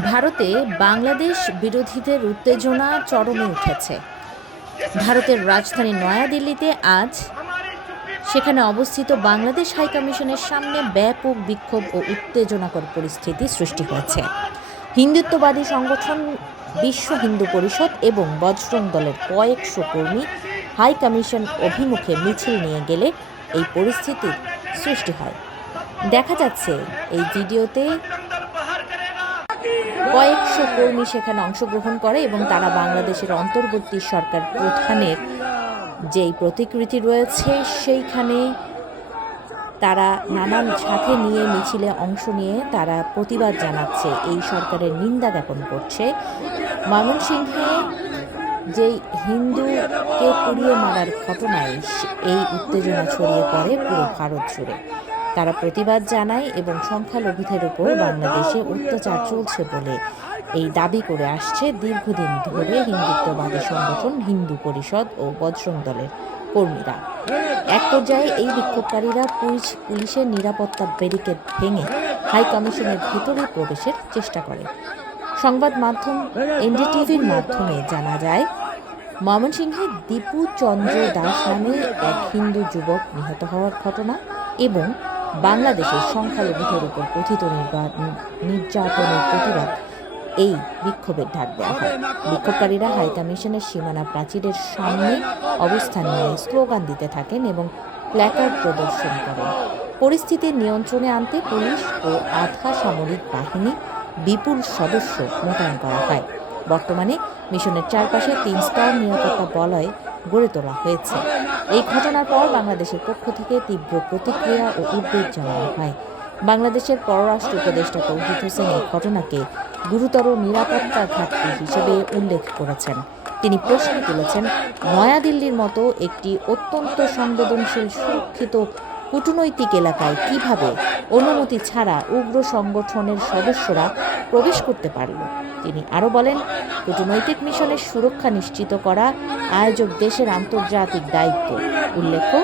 ভারতে বাংলাদেশ বিরোধীদের উত্তেজনা চরমে উঠেছে। ভারতের রাজধানী নয়াদিল্লিতে আজ সেখানে অবস্থিত বাংলাদেশ হাইকমিশনের সামনে ব্যাপক বিক্ষোভ ও উত্তেজনাকর পরিস্থিতি সৃষ্টি হয়েছে। হিন্দুত্ববাদী সংগঠন বিশ্ব হিন্দু পরিষদ এবং বজরং দলের কয়েকশো কর্মী হাই কমিশন অভিমুখে মিছিল নিয়ে গেলে এই পরিস্থিতির সৃষ্টি হয়। দেখা যাচ্ছে, এই ভিডিওতে কয়েকশো কর্মী সেখানে অংশগ্রহণ করে এবং তারা বাংলাদেশের অন্তর্বর্তী সরকার প্রধানের যেই প্রতিকৃতি রয়েছে, সেইখানে তারা নানান সাথে নিয়ে, মিছিলে অংশ নিয়ে তারা প্রতিবাদ জানাচ্ছে। এই সরকারের নিন্দা জ্ঞাপন করছে। ময়মনসিংহে যেই হিন্দুকে পুড়িয়ে মারার ঘটনায় এই উত্তেজনা ছড়িয়ে পড়ে পুরো ভারত জুড়ে। তারা প্রতিবাদ জানায় এবং সংখ্যালঘুদের উপর বাংলাদেশে অত্যাচার চলছে বলে। এই দাবি করে আসছে দীর্ঘদিন ধরে হিন্দুত্ববাদী সংগঠন, হিন্দু পরিষদ ও বজরং দলের কর্মীরা। এক পর্যায়ে এই বিক্ষোভকারীরা পুলিশ, পুলিশের নিরাপত্তা ব্যারিকেড ভেঙে হাই কমিশনের ভেতরে প্রবেশের চেষ্টা করে। সংবাদ মাধ্যম এনডিটিভির মাধ্যমে জানা যায়, ময়মনসিংহে দীপু চন্দ্র দাস নামে এক হিন্দু যুবক নিহত হওয়ার ঘটনা এবং বাংলাদেশের সংখ্যালঘুদের উপর কথিত নির্যাতনের প্রতিবাদ এই বিক্ষোভের ডাক দেওয়া হয়। বিক্ষোভকারীরা হাইকমিশনের সীমানা প্রাচীরের সামনে অবস্থান নিয়ে স্লোগান দিতে থাকেন এবং প্ল্যাকার্ড প্রদর্শন করেন। পরিস্থিতি নিয়ন্ত্রণে আনতে পুলিশ ও আধা সামরিক বাহিনী বিপুল সদস্য মোতায়েন করা হয়। বর্তমানে মিশনের চারপাশে তিন স্তর নিরাপত্তা বলয় গড়ে তোলা হয়েছে। এই ঘটনার পর বাংলাদেশের পক্ষ থেকে তীব্র প্রতিক্রিয়া ও উদ্বেগ জানানো হয়। বাংলাদেশের পররাষ্ট্র উপদেষ্টা তৌহিদ হোসেন এই ঘটনাকে গুরুতর নিরাপত্তা ঘাটতি হিসেবে উল্লেখ করেছেন। তিনি প্রশ্ন তুলেছেন, নয়াদিল্লির মতো একটি অত্যন্ত সংবেদনশীল সুরক্ষিত কূটনৈতিক এলাকায় কীভাবে অনুমতি ছাড়া উগ্র সংগঠনের সদস্যরা প্রবেশ করতে পারল? তিনি আরও বলেন, কূটনৈতিক মিশনের সুরক্ষা নিশ্চিত করা আয়োজক দেশের আন্তর্জাতিক দায়িত্ব। উল্লেখ্য,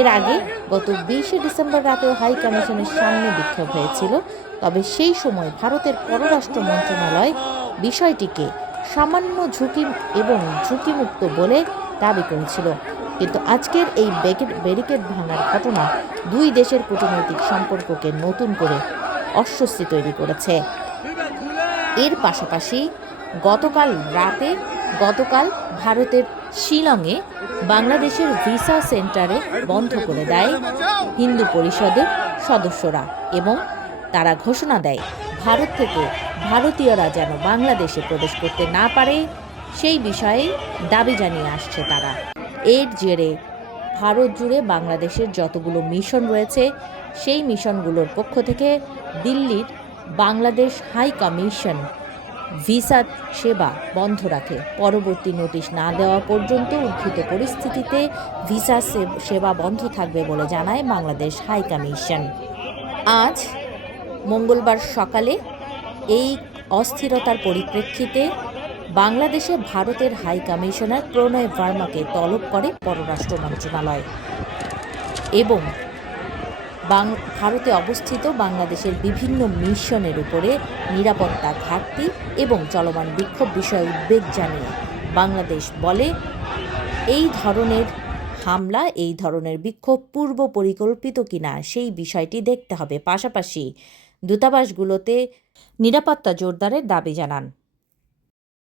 এর আগে গত বিশে ডিসেম্বর রাতেও হাই কমিশনের সামনে বিক্ষোভ হয়েছিল, তবে সেই সময় ভারতের পররাষ্ট্র মন্ত্রণালয় বিষয়টিকে সামান্য ঝুঁকি এবং ঝুঁকিমুক্ত বলে দাবি করেছিল। কিন্তু আজকের এই ব্যারিকেড- ভাঙার ঘটনা দুই দেশের কূটনৈতিক সম্পর্ককে নতুন করে অস্বস্তি তৈরি করেছে। এর পাশাপাশি গতকাল রাতে, গতকাল ভারতের শিলংয়ে বাংলাদেশের ভিসা সেন্টারে বন্ধ করে দেয় হিন্দু পরিষদের সদস্যরা এবং তারা ঘোষণা দেয়, ভারত থেকে ভারতীয়রা যেন বাংলাদেশে প্রবেশ করতে না পারে, সেই বিষয়ে দাবি জানিয়ে আসছে তারা। এর জেরে ভারত জুড়ে বাংলাদেশের যতগুলো মিশন রয়েছে, সেই মিশনগুলোর পক্ষ থেকে দিল্লির বাংলাদেশ হাই কমিশন ভিসা সেবা বন্ধ রাখে। পরবর্তী নোটিশ না দেওয়া পর্যন্ত উদ্ভূত পরিস্থিতিতে ভিসা সেবা বন্ধ থাকবে বলে জানায় বাংলাদেশ হাই কমিশন। আজ মঙ্গলবার সকালে এই অস্থিরতার পরিপ্রেক্ষিতে বাংলাদেশে ভারতের হাই কমিশনার প্রণয় ভার্মাকে তলব করে পররাষ্ট্র মন্ত্রণালয়। এবং ভারতে অবস্থিত বাংলাদেশের বিভিন্ন মিশনের উপরে নিরাপত্তা ঘাটতি এবং চলমান বিক্ষোভ বিষয়ে উদ্বেগ জানিয়ে বাংলাদেশ বলে, এই ধরনের হামলা, এই ধরনের বিক্ষোভ পূর্ব পরিকল্পিত কিনা সেই বিষয়টি দেখতে হবে। পাশাপাশি দূতাবাসগুলোতে নিরাপত্তা জোরদারের দাবি জানান।